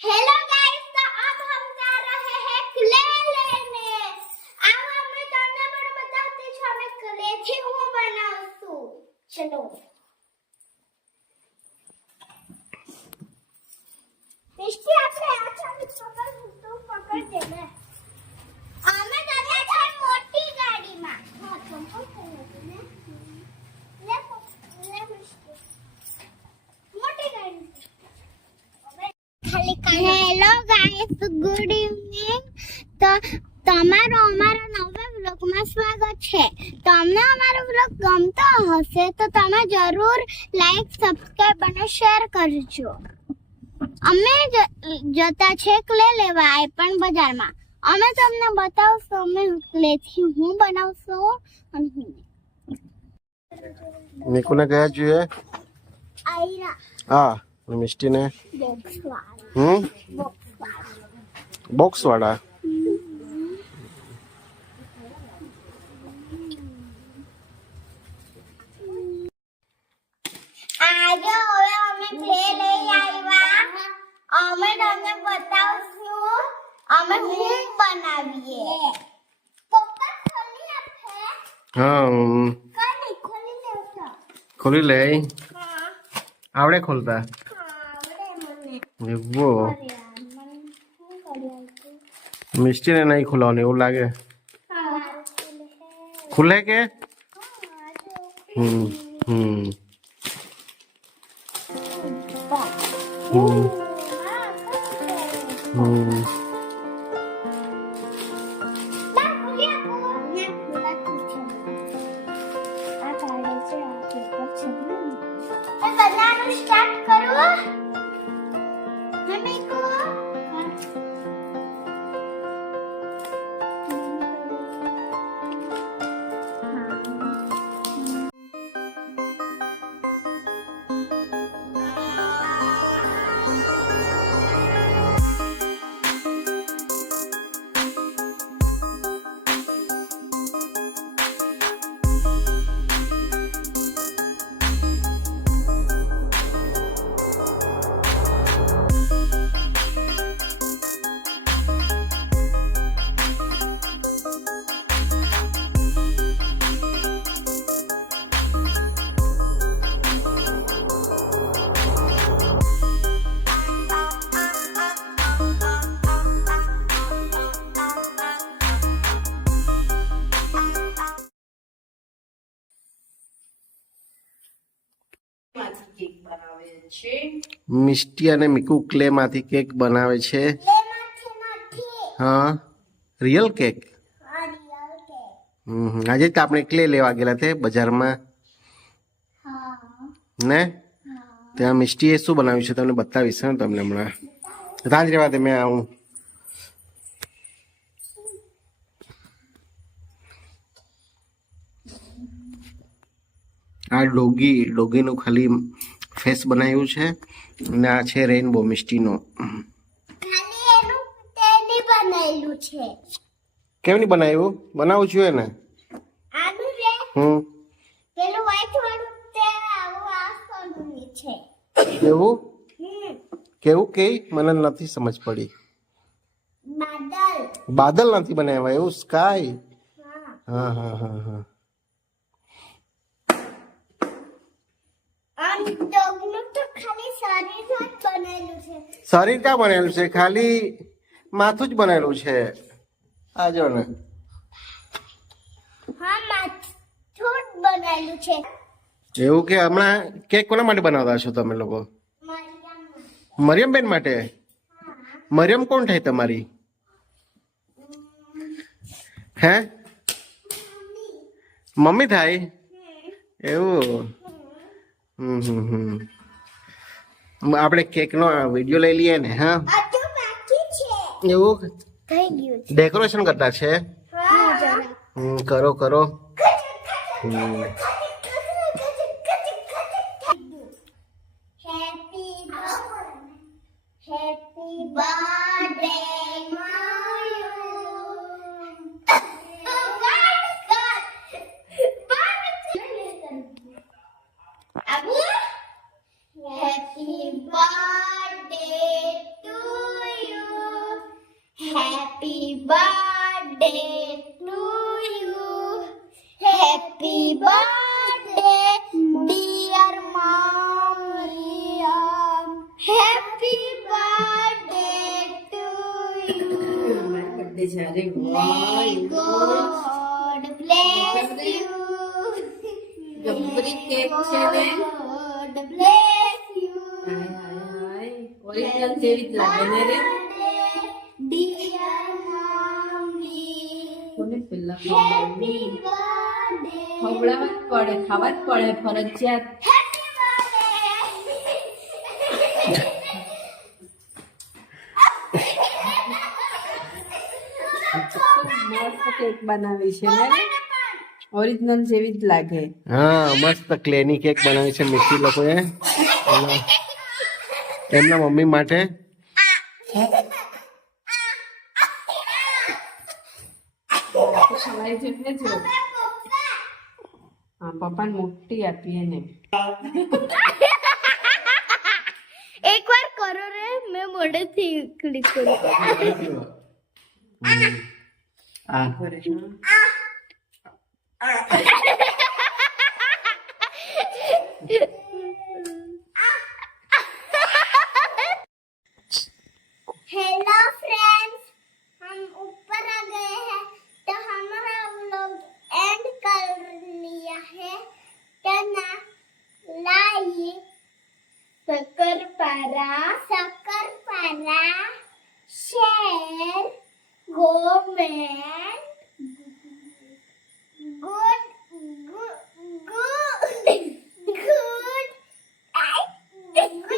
Hello guys तो अब हम जा रहे हैं क्ले लेने। अब हमें जाना पड़ा बताते छो हमें क्ले थी, वो बनाऊ सु चलो। मिष्टी आपने अच्छा पकड़ तो पकड़ देना। हमें जाना है मोटी गाड़ी में। तो हाँ तुम पकड़ लेना હેલો ગાઈસ ગુડ ઇવનિંગ તો તમારો અમારા નવા વ્લોગમાં સ્વાગત છે. તમને અમારો વ્લોગ ગમતો હશે તો તમે જરૂર લાઈક સબસ્ક્રાઇબ અને શેર કરજો. અમે જતા છે ક્લે લેવા આય પણ બજારમાં. અમે તમને બતાવશું અમે ક્લેથી હું બનાવશું અને હું નિકુને ગયા જોઈએ આઈરા હા મિષ્ટીને વાળા હમ? બોક્સ વાળા આજે હવે અમે ક્લે લઈ આવ્યા. અમે તમને બતાવશું. અમે શું બનાવીએ. પપ્પા ખોલી આપે. હા લે. આવડે ખોલતા? એવો? મિષ્ટીને નહીં ખોલવાનું એવું લાગે. ખુલે કે? હમ હમ. હમ. હા હમ મિષ્ટી અને મીકુ ક્લે માંથી કેક બનાવે છે. હા રિયલ કેક. આજે જ તો આપણે ક્લે લેવા ગયેલા તે બજારમાં. ને? ત્યાં મિષ્ટીએ શું બનાવ્યું છે તમને બતાવીશ ને તમને હમણાં. રાજ રેવા મેં આવું. આ ડોગી ડોગીનું ખાલી ફેસ બનાવ્યું છે. અને આ છે રેઇનબો મિસ્ટીનો એનું છે. કેમ નહીં બનાવ્યું? બનાવવું જોઈએ ને આનું હમ. છે. એવું? કેવું કે? મને નથી સમજ પડી. બાદલ. નથી બનાવ્યા એવું? સ્કાય હા હા હા હા હા આમ ડોગનું તો ખાલી શરીર જ શરીર ક્યાં બનેલું છે ખાલી માથું જ બનેલું છે. આ જો ને. હા માથું જ બનાવેલું છે. એવું કે હમણાં કેક કોના માટે બનાવતા છો તમે લોકો? મરિયમ બેન માટે? મરિયમ કોણ થાય તમારી? હે? મમ્મી થાય? એવું? હમ હમ હમ. આપણે કેકનો વીડિયો લઈ લઈએ ને હા? એવું? ડેકોરેશન કરતા છે? હમ, કરો કરો. હમ. Happy birthday, dear Mariam. Happy birthday to you. May God bless you. May God bless you. Original David Lagenere. Dear Mommy. Happy birthday. ખવડાવવા જ પડે ખાવા જ પડે ફરજિયાત. મસ્ત કેક બનાવી છે ને? ઓરિજિનલ જેવી જ લાગે. હા મસ્ત ક્લેની કેક બનાવી છે મિસ્સી લોકોએ. એના- એમના મમ્મી માટે. જો હા પપ્પાને મોટી આપી એને. એકવાર કરો રે મેં મોઢેથી ક્લિક કર્યું આ. કરે सकरपारा शेर गोमेन गुड गुड गुड गुड